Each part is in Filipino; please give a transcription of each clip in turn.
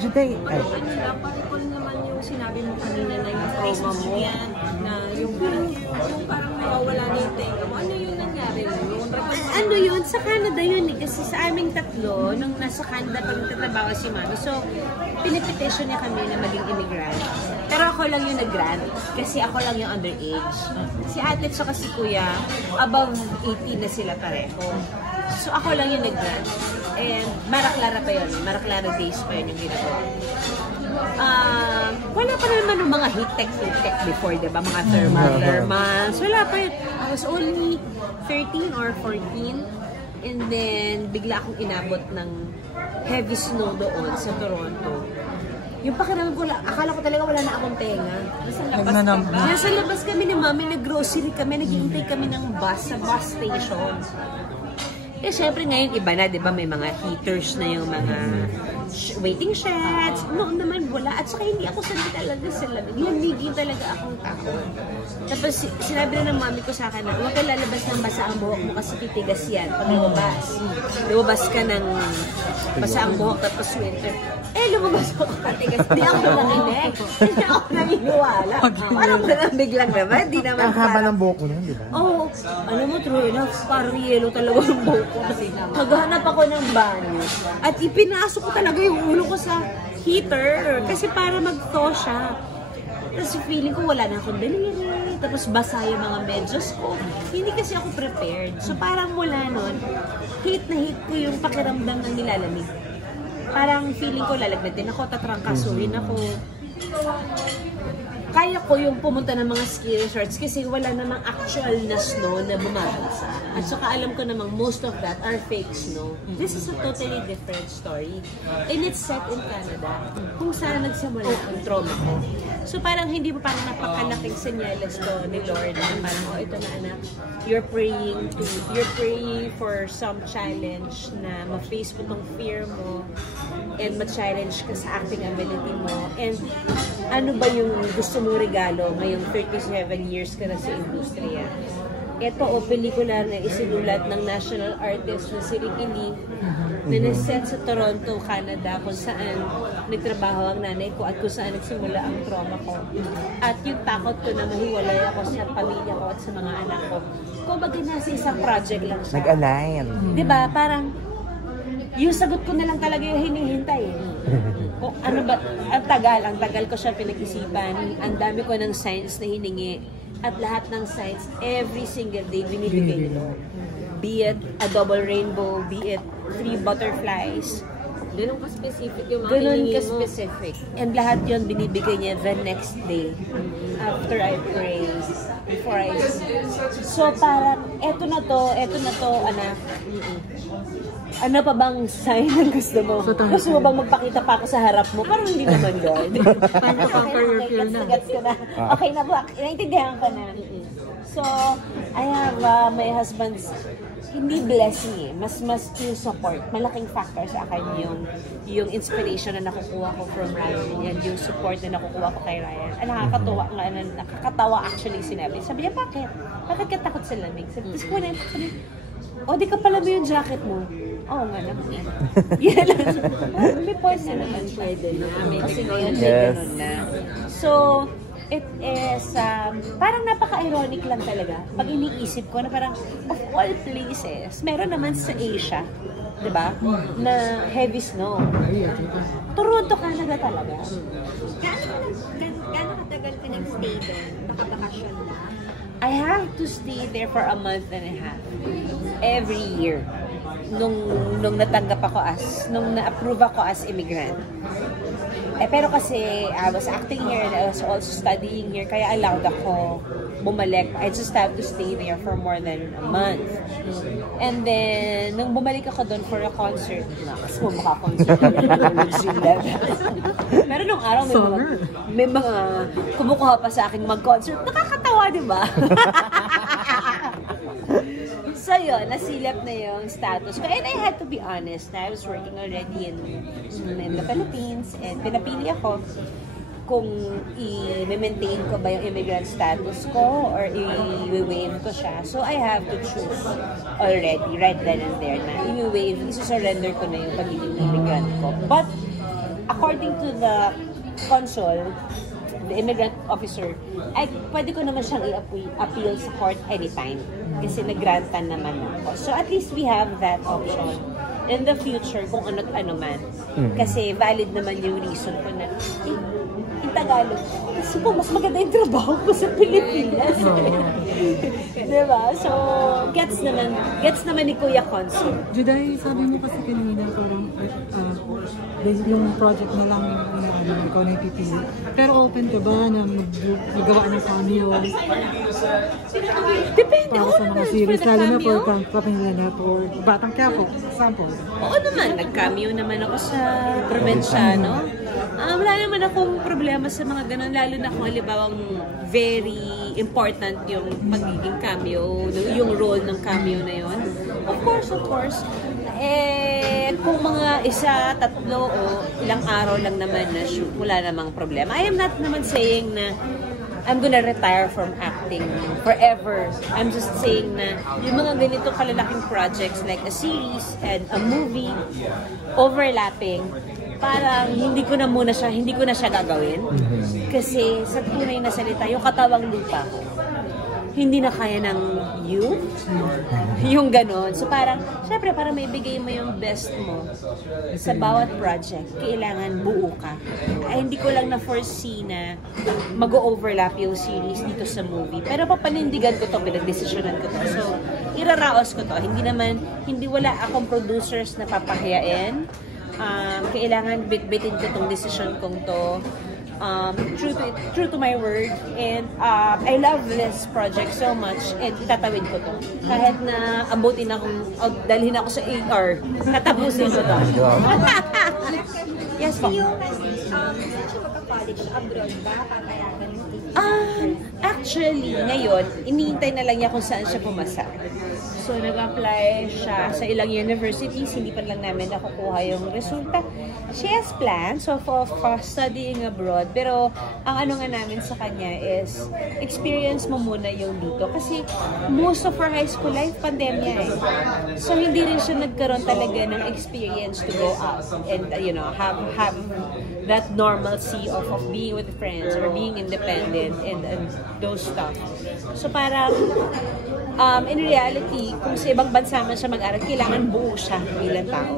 Juday, ano lang, parikol naman yung sinabi mo kanina na yung trauma mo, na yung parang nawawala na yung tenga mo. Ano yung nangyari mo? Ano yun? Sa Canada yun eh. Kasi sa aming tatlo, nung nasa Canada pag nagtatrabaho si Mami, so pinipetition niya kami na maging immigrant. Pero ako lang yung nag-grant kasi ako lang yung underage. Si ate at si kuya, above 18 na sila pareho. So ako lang yung nag-grant. And Mara Clara pa yun. Mara Clara days pa yun yung ginagawa. Wala pa naman ng mga heat-tech before, diba? Mga thermals. Wala pa yun. I was only 13 or 14. And then, bigla akong inabot ng heavy snow doon sa Toronto. Yung pakiramdam ko, akala ko talaga wala na akong tenga. Nasa labas kami ni Mami, nag-grocery kami, naghihintay kami ng bus sa bus station. Eh, syempre ngayon, iba na, di ba? May mga heaters na yung mga waiting sheds. Noon naman wala. At saka hindi ako sanay talaga sa lamig. Lamigin talaga akong takot. Tapos sinabi na ng mami ko sa akin na huwag ka lalabas ng basa ang buhok mo kasi titigas yan pag lumabas. Lumabas ka ng basa ang buhok tapos winter. Eh, lumabas ako katigas. Hindi ako nakinig. Hindi ako naniniwala. Parang malamig lang naman. Hindi naman ang haba ng buhok mo naman, di ba? Oo. Alam mo, true enough. Parang yellow talaga yung buhok ko. Naghanap ako ng banyo. At ipinasok ko talaga yung ulo ko sa heater. Kasi para mag-thaw siya. Tapos feeling ko wala na akong daliri. Tapos basa yung mga medyas ko. Hindi kasi ako prepared. So parang mula nun, hate na hate ko yung pakiramdam ng nilalamig. Parang feeling ko lalagnatin ako, tatrangkasuhin ako. Kaya ko yung pumunta ng mga ski resorts kasi wala namang actual na snow na bumabasa. At saka alam ko namang most of that are fake snow. This is a totally different story. And it's set in Canada kung saan nagsimula ang trauma ko. So parang hindi mo parang napakalaking senyales to ni Lord na parang, oh ito na anak, you're praying for some challenge na ma-face mo tong fear mo and ma-challenge ka sa acting ability mo. And ano ba yung gusto mong regalo ngayong 37 years ka na sa industriya? Ito o pelikula na isinulat ng national artist na si Ricky Lee na naset sa Toronto, Canada kung saan nagtrabaho ang nanay ko at kung saan nagsimula ang trauma ko. At yung takot ko na mahiwalay ako sa pamilya ko at sa mga anak ko. Kung baga nasa isang project lang siya. Nag-align. Diba? Parang yung sagot ko na lang talaga yung hinihintay. Kung ano ba, ang tagal ko siya pinag-isipan. Ang dami ko ng signs na hiningi. At lahat ng signs, every single day, binibigay ni Lord. Be it a double rainbow, be it 3 butterflies. Ganun ka-specific yung mga Ganun hiningi mo. ka-specific. And lahat yun binibigay niya the next day. After I pray. Before I sleep. So parang, eto na to, anak. Ano pa bang sign ang gusto mo? Gusto mo bang magpakita pa ako sa harap mo? Parang hindi naman, God. Time to conquer your fear na. Okay na po, naintindihan ko na. So, I have my husband's hindi blessing eh. Mas yung support. Malaking factor sa akin yung inspiration na nakukuha ko from Ryan and yung support na nakukuha ko kay Ryan. Nakakatawa actually sinabi. Sabi niya, bakit? Bakit ka takot sa lamig? Sabi ko, di ka pala ba yung jacket mo? Oo nga naman. Yan lang. May point na naman. Pwede na. Kasi ngayon may ganun na. So, it is, parang napaka-ironic lang talaga. Pag iniisip ko na parang, of all places, meron naman sa Asia, di ba? Na heavy snow. Toronto, Canada talaga. Gano'ng katagal ka nag-stay doon? Nakabakasyon na? I have to stay there for a month and a half. Every year. Nung natanggap ako nung na-approve ako as immigrant. Pero kasi I was acting here and I was also studying here, kaya allowed ako bumalik. I just have to stay there for more than a month. And then, nung bumalik ako doon for a concert, kasi concert pero nung araw, may mga kumukuha pa sa akin mag-concert. Nakakatawa, di ba? So yun, nasilap na yung status ko. And I had to be honest, I was working already in the Philippines and pinapili ako kung i-maintain ko ba yung immigrant status ko or i-waive ko siya. So I have to choose already, right then and there na i-waive, i-surrender ko na yung pagiging immigrant ko. But according according to the consul, the immigrant officer, ay pwede ko naman siyang i-appeal sa court anytime. Kasi nag-grantan naman ako. So at least we have that option in the future kung ano't ano man. Kasi valid naman yung reason ko na, in Tagalog, kasi po, mas maganda yung trabaho ko sa Pilipinas. Diba? So, gets naman ni Kuya Consul. Juday, sabi mo kasi kanina parang yung project na lang yung ikaw na ipipili. Pero open ka ba na magawa ng cameo? Depende. Para sa mga series, lalo na for Kapamilya Network, Batang Quiapo, example. Oo naman, nag-cameo naman ako sa Provinciano. Wala naman akong problema sa mga ganun, lalo na kung halibawang very important yung magiging cameo, yung role ng cameo na yun. Of course. Kung mga isa, tatlo o ilang araw lang naman na shoot, wala namang problema. I am not naman saying na I'm gonna retire from acting forever. I'm just saying na yung mga ganito kalalaking projects like a series and a movie overlapping, parang hindi ko na siya gagawin. Kasi sa tunay na salita, yung katawang lupa, hindi na kaya ng youth. Yung ganon. So parang, syempre, para maibigay mo yung best mo sa bawat project, kailangan buo ka. Ay, hindi ko lang na-foresee na mag-overlap yung series dito sa movie. Pero papanindigan ko to, pinag-desisyonan ko to. So, iraraos ko to. Hindi wala akong producers na papahayain. Kailangan bitbitin ko tong desisyon kong to. True to my word, and I love this project so much, and itatawid ko to. Kahit na abutin akong, dalhin ako sa AR, tatapusin ko to. Yes po. Yung saan siya magka-college? Abroad ba? Papayagan yung Actually, ngayon, iniintay na lang niya kung saan siya pumasa. So, nag-apply siya sa ilang universities, hindi pa lang namin nakukuha yung resulta. She has plans of studying abroad, pero ang ano nga namin sa kanya is, experience mo muna yung dito. Kasi most of her high school life, pandemya eh. So, hindi rin siya nagkaroon talaga ng experience to go out and, have that normalcy of being with friends or being independent and those stuff. So, parang, in reality, kung sa ibang bansa man siya mag-aral, kailangan buo siya bilang tao.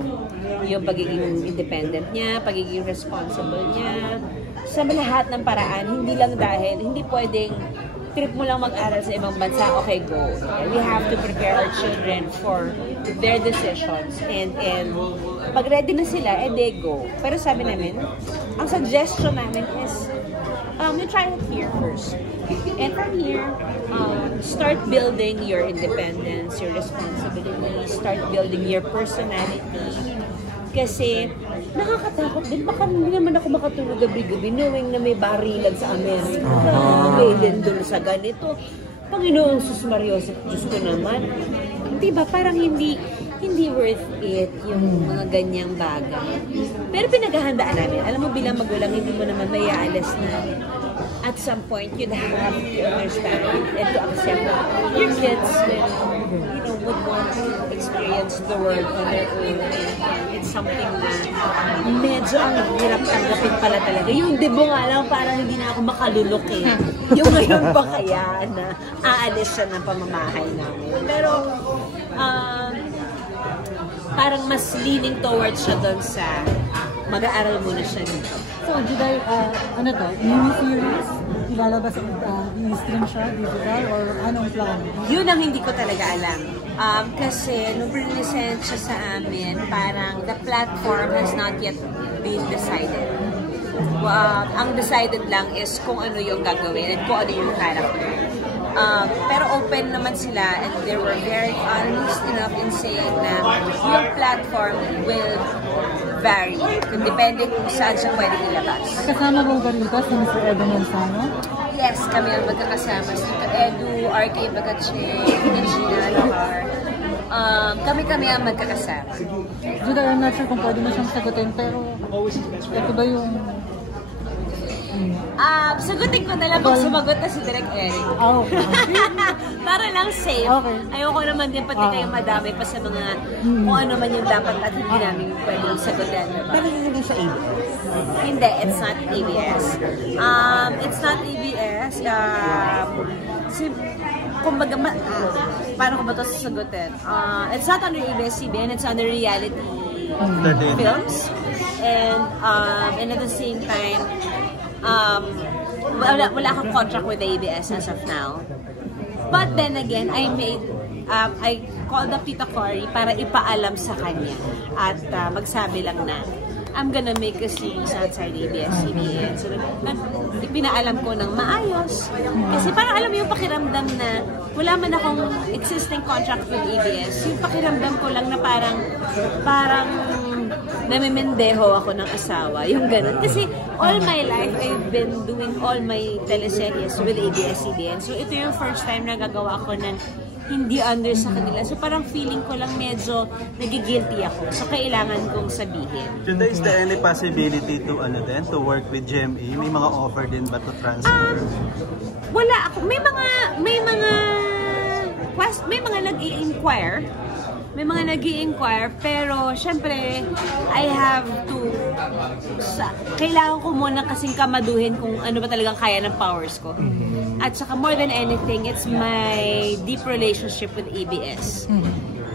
Yung pagiging independent niya, pagiging responsible niya, sa lahat ng paraan, hindi lang dahil, hindi pwedeng trip mo lang mag-aral sa ibang bansa, okay, go. We have to prepare our children for their decisions. And pag ready na sila, they go. Pero sabi namin, ang suggestion namin is, you try it here first. And from here, start building your independence, your responsibility, start building your personality. Kasi nakakatakot din. Baka hindi naman ako makatulog gabi-gabi knowing na may barilan sa Amerika. May lindol sa ganito. Panginoong Sus Mariosa, Diyos ko naman. Diba? Parang hindi worth it yung mga ganyang bagay. Pero pinaghahandaan namin. Alam mo, bilang magulang, hindi mo naman may aalis na at some point, you'd have to understand and to accept that your kids would want to experience the world on their own. And it's something na medyo ang hirap tanggapin pala talaga. Yung debo nga lang, parang hindi na ako makalulok eh. Yung ngayon ba kaya na aalis siya ng pamamahay namin. Pero, parang mas leaning towards siya doon sa mag-aaral muna siya dito. So, Juday, new series? Ilalabas, i-stream siya, digital, or anong plan? Yun ang hindi ko talaga alam. Kasi, nung pre-present siya sa amin, parang the platform has not yet been decided. Ang decided lang is kung ano yung gagawin at kung ano yung character. Pero open naman sila and they were very honest enough in saying na yung platform will vary. Depende kung saan siya pwede ilabas. Kasama mo ba rito si Mr. Edo Manzano? Yes, kami ang magkakasama. Si Edu, RK Bagache, Gina Lohar. Kami ang magkakasama. Juday, I'm not sure kung pwede mo siyang sagutin, pero ito ba yung Sagutin ko na lang kung sumagot na si Direk Eric. Okay. Para lang safe. Okay. Ayoko naman din pati kayo madami pa sa mga kung ano man yung dapat at hindi namin pwedeng sagutin. Pero yun sa ABS. Hindi, it's not ABS. It's not ABS. Kumbaga, paano ko ba ito sasagutin? It's not under ABS-CBN, it's under reality films. And at the same time, wala akong contract with ABS as of now. But then again, I called up Tita Cory para ipaalam sa kanya at magsabi lang na I'm gonna make a series outside ABS-CBN. So, pinaalam ko ng maayos. Kasi parang alam mo yung pakiramdam na wala man akong existing contract with ABS. Yung pakiramdam ko lang na parang namimendeho ako ng asawa. Yung ganun. Kasi all my life, I've been doing all my teleseries with ABS-CBN. So, ito yung first time na gagawa ko ng hindi under sa kanila. So parang feeling ko lang medyo nagigilty ako. So kailangan kong sabihin. Is there any possibility to work with GMA? May mga offer din ba to transfer? Wala ako. May mga nag-i-inquire. May mga nag-i-inquire, pero syempre, I have to, kailangan ko muna kasing kamaduhin kung ano ba talagang kaya ng powers ko. At saka more than anything, it's my deep relationship with ABS.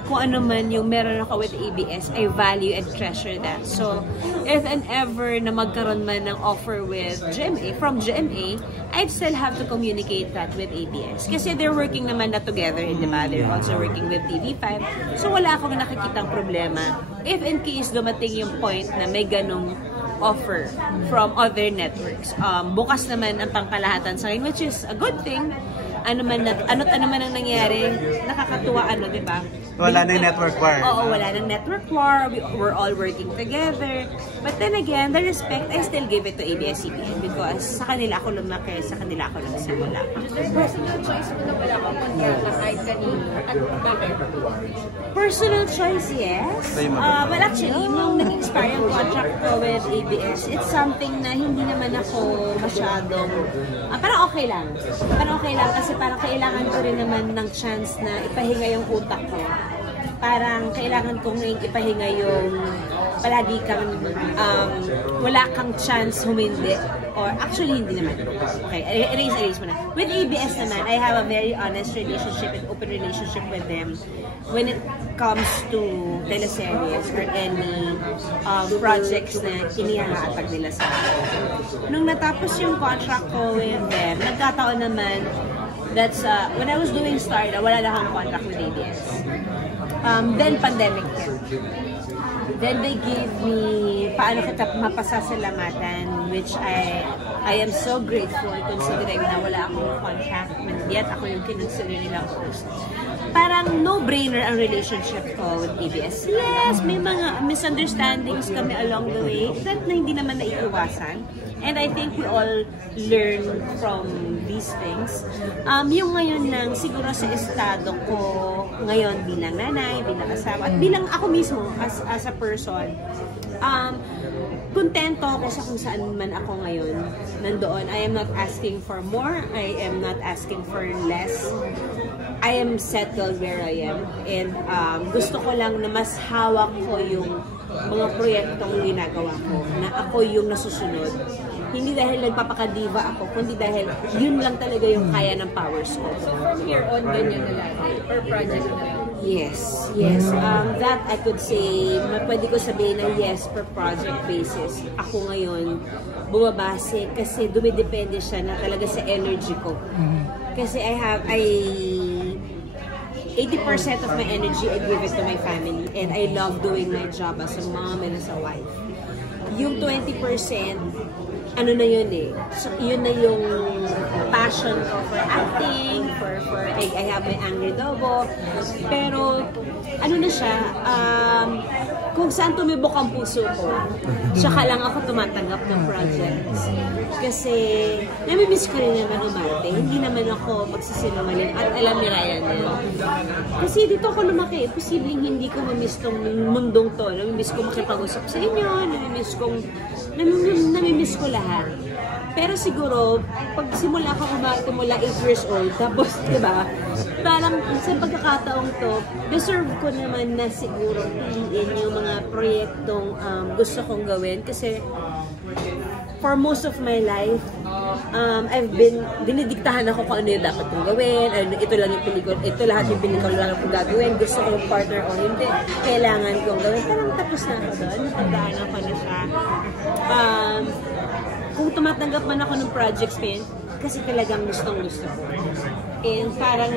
Kung ano man yung meron ako with ABS, I value and treasure that. So, if and ever na magkaroon man ng offer with GMA, from GMA, I'd still have to communicate that with ABS. Kasi they're working naman na together, diba? They're also working with TV5. So, wala akong nakikitang problema. If in case dumating yung point na may ganong offer from other networks. Bukas naman ang pangkalahatan sa akin, which is a good thing. Ano man ang nangyari, nakakatuwa di ba? Wala nang network war. Oo, wala nang network war. We're all working together. But then again, the respect, I still give it to ABS-CBN because sa kanila ako lumaki, sa kanila ako nagsimula. Personal choice mo na wala akong kontrata kahit kanino at bakit? Personal choice, yes. Well, actually, nung nag-expire yung contract ko with ABS, it's something na hindi naman ako masyadong, parang okay lang. Parang okay lang kasi parang kailangan ko rin naman ng chance na ipahinga yung utak ko. Parang kailangan kong ipahinga yung palagi kang wala kang chance humindi. Or actually, hindi naman. Okay, erase mo na. With ABS naman, I have a very honest relationship and open relationship with them when it comes to teleseries or any projects na inihahatag nila sa akin. Nung natapos yung contract ko with them, nagkataon naman that's when I was doing Star, wala lang akong contract with ABS. Then pandemic hit. Then they gave me paano kita mapasasalamatan, which I am so grateful considering na wala akong contract yet ako yung kinonsider nilang host. Parang no-brainer ang relationship ko with ABS. Yes, may mga misunderstandings kami along the way that na hindi naman naiiwasan. And I think we all learn from these things. Yung ngayon lang, siguro sa estado ko ngayon bilang nanay, bilang asawa, at bilang ako mismo as a person, kontento ako sa kung saan man ako ngayon nandoon. I am not asking for more. I am not asking for less. I am settled where I am. And gusto ko lang na mas hawak ko yung mga proyektong ginagawa ko, na ako yung nasusunod. Hindi dahil nagpapakadiva ako, kundi dahil yun lang talaga yung kaya ng powers ko. So from here on, ganyan na lang, per project na lang? Yes, yes. That I could say, pwede ko sabihin na yes, per project basis. Ako ngayon, bumabase kasi dumidepende siya na talaga sa energy ko. Kasi 80% of my energy, I give it to my family. And I love doing my job as a mom and as a wife. Yung 20%, ano na yun eh. So, yun na yung passion ko for acting, I have my Angry Dobo. Pero, ano na siya, kung saan tumibok ang puso ko, saka lang ako tumatanggap ng projects. Kasi, namimiss ko rin naman umarte. Hindi naman ako magsisinungaling at alam ni Ryan na. Kasi dito ako lumaki, posibleng hindi ko mamiss tong mundong to. Namimiss ko makipag-usap sa inyo, namimiss ko lahat. Pero siguro, pag simula ka kumarte mula 8 years old, tapos, di ba, parang sa pagkakataong to, deserve ko naman na siguro piliin yung mga proyektong gusto kong gawin. Kasi, for most of my life, dinidiktahan ako kung ano yung dapat kong gawin, ito lang yung pelikula, ito lahat yung pelikula lang kong gagawin, gusto ko yung partner o hindi, kailangan kong gawin. Parang tapos na ako doon, napagdaanan ko na siya. Kung tumatanggap man ako ng projects ngayon, kasi talagang gustong-gusto ko. And parang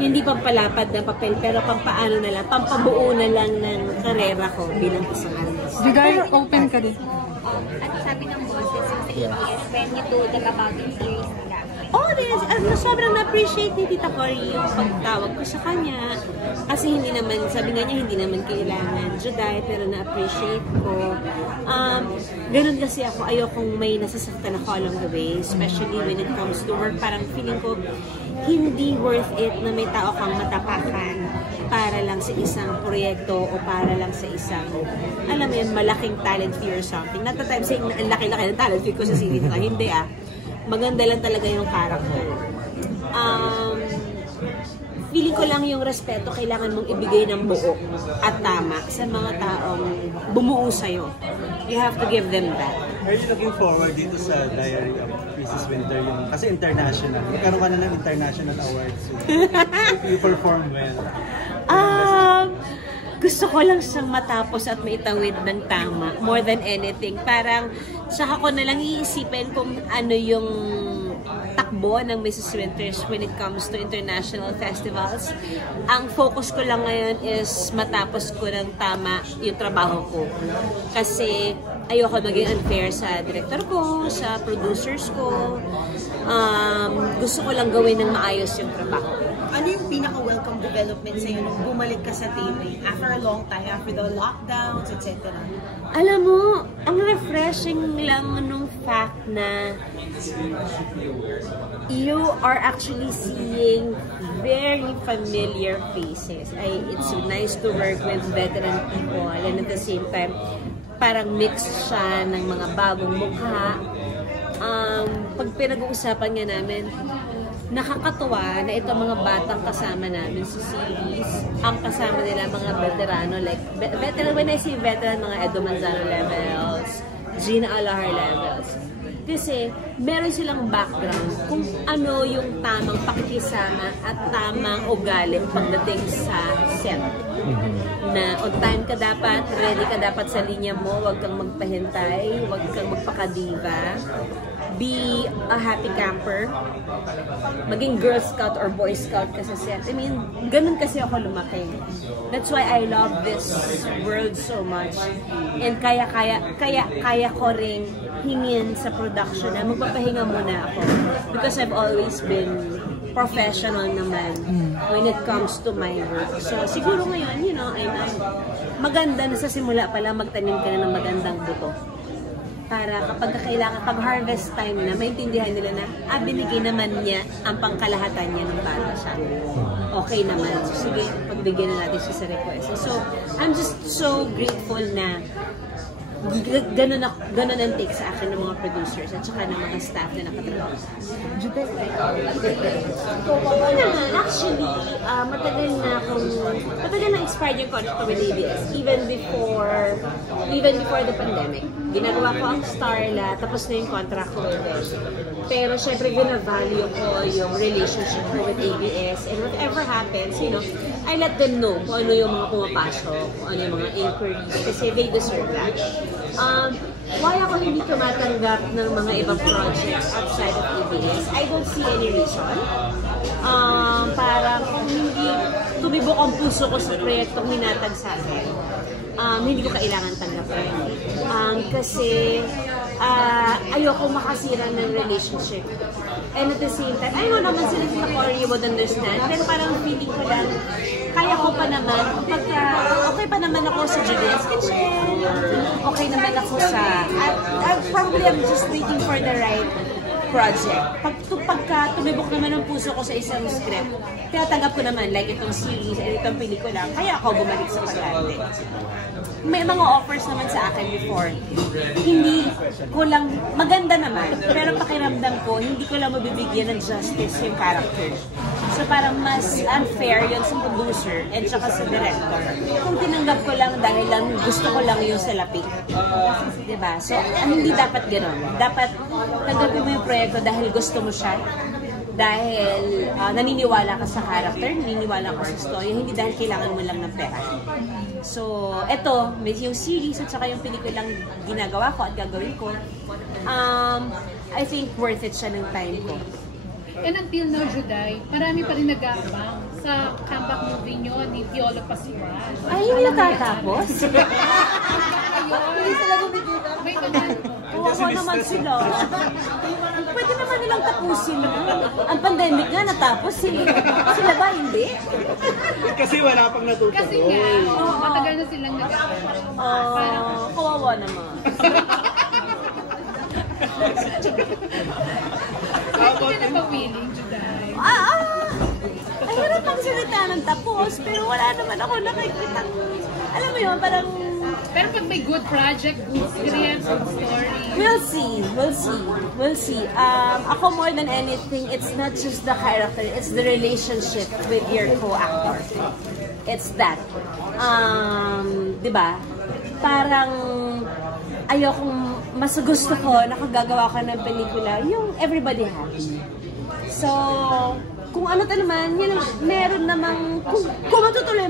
hindi pampalapad ng papel, pero pampaano na lang, pampabuo na lang ng karera ko bilang isang artist. Judai, open ka din. Ano sabi ng bosses yung sa ABS when you told them about yung series na gagawin? Oh, sobrang na-appreciate ni Tita Cory yung pagtawag ko sa kanya. Kasi hindi naman, sabi nga niya, hindi naman kailangan Juday, pero na-appreciate ko. Ganun kasi ako, ayokong may nasasaktan ako along the way, especially when it comes to work. Parang feeling ko, hindi worth it na may tao kang matapakan para lang sa isang proyekto o para lang sa isang, alam mo yun, malaking talent fee or something. Not that I'm saying na ang laki-laki ng talent fee ko sa series na, hindi maganda lang talaga yung character. Feeling ko lang yung respeto kailangan mong ibigay ng buo at tama sa mga taong bumuo sa'yo. You have to give them that. Are you looking forward dito sa Diary of Mrs. Winter? Kasi international. Magkaroon ka na ng international awards. If you perform well. Gusto ko lang siyang matapos at maitawid ng tama. More than anything. Parang, saka ko na lang iisipin kung ano yung takbo ng Mrs. Winters when it comes to international festivals. Ang focus ko lang ngayon is matapos ko ng tama yung trabaho ko. Kasi ayoko maging unfair sa director ko, sa producers ko. Gusto ko lang gawin ng maayos yung trabaho ko. Ano yung pinaka-welcome development sa'yo nung bumalik ka sa taping after a long time, after the lockdowns, etc.? Alam mo, ang refreshing lang nung fact na you are actually seeing very familiar faces. It's nice to work with veteran people and at the same time, parang mix siya ng mga bagong mukha. Pag pinag-uusapan nga namin, nakakatuwa na itong mga batang kasama namin sa series, ang kasama nila mga veterano, like, veteran, when I say veteran, mga Edo Manzano levels, Gina Alahar levels. Kasi, meron silang background kung ano yung tamang pakikisama at tamang ugali pagdating sa set. Na on time ka dapat, ready ka dapat sa linya mo, huwag kang magpahintay, huwag kang magpakadiva. Be a happy camper. Maging Girl Scout or Boy Scout ka sa set. I mean, ganun kasi ako lumaki. That's why I love this world so much. And kaya ko ring hingin sa production na magpapahinga muna ako. Because I've always been professional naman when it comes to my work. So, siguro ngayon, you know, I'm maganda na sa simula pa lang magtanim ka na ng magandang buto. Para kapag kailangan, pag harvest time na, maintindihan nila na, binigay naman niya ang pangkalahatan niya ng bata siya. Okay naman. So, sige, pagbigyan na natin siya sa request. So, I'm just so grateful na ganun ang take sa akin ng mga producers at saka ng mga staff na nakatrabaho. Oo naman, actually, matagal na expired yung contract with ABS even before the pandemic. Ginagawa ko ang Starla, tapos na yung contract ko with them. Pero syempre, gina-value ko yung relationship ko with ABS and whatever happens, you know, I let them know kung ano yung mga pumapasok, kung ano yung mga inquiries, kasi they deserve that. Why ako hindi tumatanggap ng mga ibang projects outside of ABS? I don't see any reason. Parang kung hindi tumibok ang puso ko sa proyektong hinatag sa akin, hindi ko kailangan tanggapin. Kasi ayoko makasira ng relationship. And at the same time, I know naman sila sa Cory would understand, pero parang feeling ko lang, kaya ko pa naman, okay pa naman ako sa Julia's Kitchen, okay naman ako sa, probably I'm just waiting for the right project, pagka tumibok naman ang puso ko sa isang script, tinatanggap ko naman, like itong series, itong pelikula, kaya ako bumalik sa pag-arte. May mga offers naman sa akin before. Hindi ko lang, maganda naman, pero pakiramdam ko, hindi ko lang mabibigyan ng justice yung character. So parang mas unfair yun sa producer and saka sa director. Kung tinanggap ko lang dahil lang gusto ko lang yung salapi. Diba? So hindi dapat gano'n. Dapat tanggapin mo yung proyekto dahil gusto mo siya. Dahil naniniwala ka sa character, naniniwala ka sa story, hindi dahil kailangan mo lang ng pera. So, eto, yung series at saka yung pelikulang ginagawa ko at gagawin ko, I think worth it siya ng time ko. And until now, Juday, marami pa rin nag-aabang sa comeback movie nyo ni Piolo Pascual. Ay, hindi natatapos? May naman. Kawawa naman sila. Pwede naman nilang tapusin. Ang pandemic nga natapos eh. Sila ba hindi? Kasi wala pang natutuloy. Kasi nga, matagal na silang nag-aabang. Kawawa naman. Hindi ka na ba willing, Juday? Ay, hirap magsalita ng tapos, pero wala naman ako nakikita. Alam mo yun, parang... Pero pag may good project, good script, good story. We'll see. Ako more than anything, it's not just the character, it's the relationship with your co-actor. It's that. Diba? Parang ayokong, mas gusto ko nakagagawa ka ng pelikula, yung everybody happy. So, kung ano ta naman, yun, meron namang, kung matutuloy,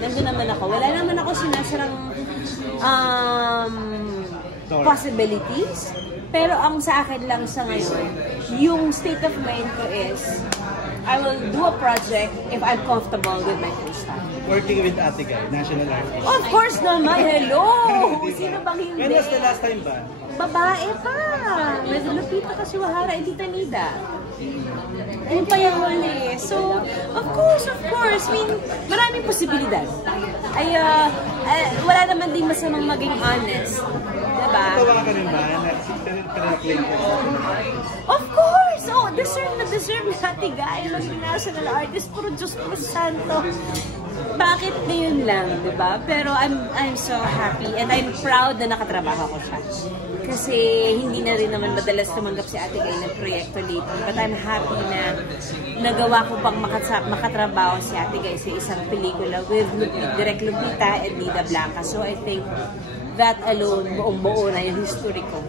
nandun naman ako. Wala naman ako sinasarang possibilities. Pero ang sa akin lang sa ngayon, yung state of mind ko is, I will do a project if I'm comfortable with my co-star. Working with Ate Guy, national artist. Of course naman, hello! Sino bang hindi? When was the last time ba? Babae pa! Medyo Lupita Kashiwahara, hindi Tanida. Ayun pa yung huli. So, of course. I mean, maraming posibilidad. Wala naman din masamang maging honest. Diba? Tawa ka rin ba? Pinag-play ko. Of course! Oh, deserve na Ate Guy. Maging national artist. Puro Diyos, puro Santo. Bakit ngayon lang, diba? Pero I'm so happy and I'm proud na nakatrabaho ko siya. Kasi hindi na rin naman madalas tumanggap si Ate Guy ng proyekto lately. But I'm happy na nagawa ko pang makatrabaho si Ate Guy sa isang pelikula with Direk Lupita and Nida Blanca. So I think that alone, buong-buo na yung history ko.